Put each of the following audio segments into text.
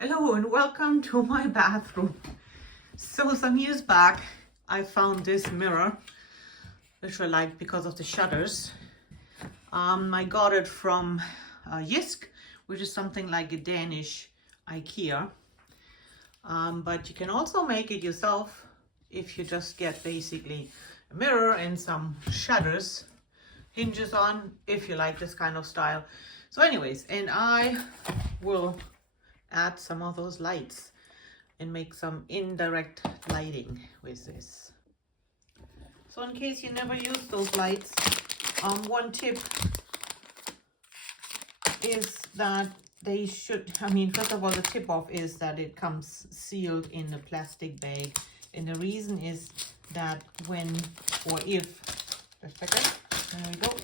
Hello and welcome to my bathroom. So some years back I found this mirror which I like because of the shutters. I got it from Jysk, which is something like a Danish IKEA. But you can also make it yourself if you just get basically a mirror and some shutters, hinges on, if you like this kind of style. So anyways, and I will add some of those lights and make some indirect lighting with this. So in case you never use those lights, one tip is that they should, first of all, the tip off is that it comes sealed in a plastic bag. And the reason is that when, or if, just a second, there we go,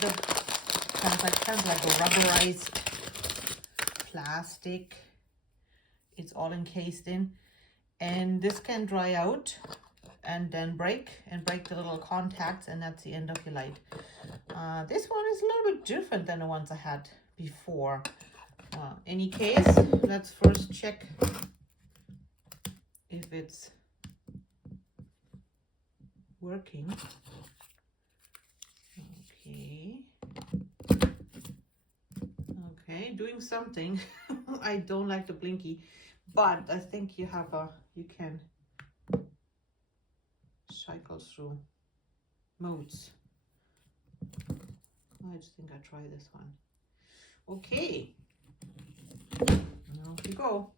the kind of like a rubberized plastic, it's all encased in, and this can dry out and then break the little contacts, and that's the end of your light. This one is a little bit different than the ones I had before. Any case, let's first check if it's working. Okay, doing something. I don't like the blinky, but I think you can cycle through modes. I just think I try this one. Okay, now we go.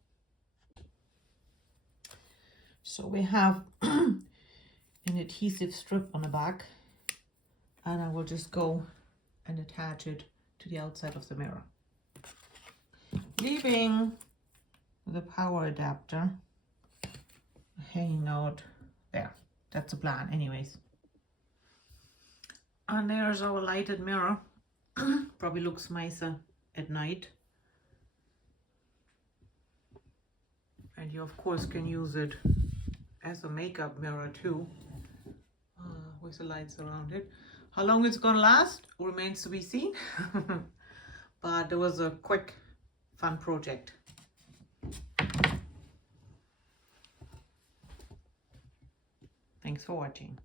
So we have an adhesive strip on the back, and I will just go and attach it to the outside of the mirror, leaving the power adapter hanging out there. That's the plan anyways. And there's our lighted mirror. Probably looks nicer at night. And you of course can use it as a makeup mirror too, with the lights around it. How long it's gonna last remains to be seen. But it was a quick, fun project. Thanks for watching.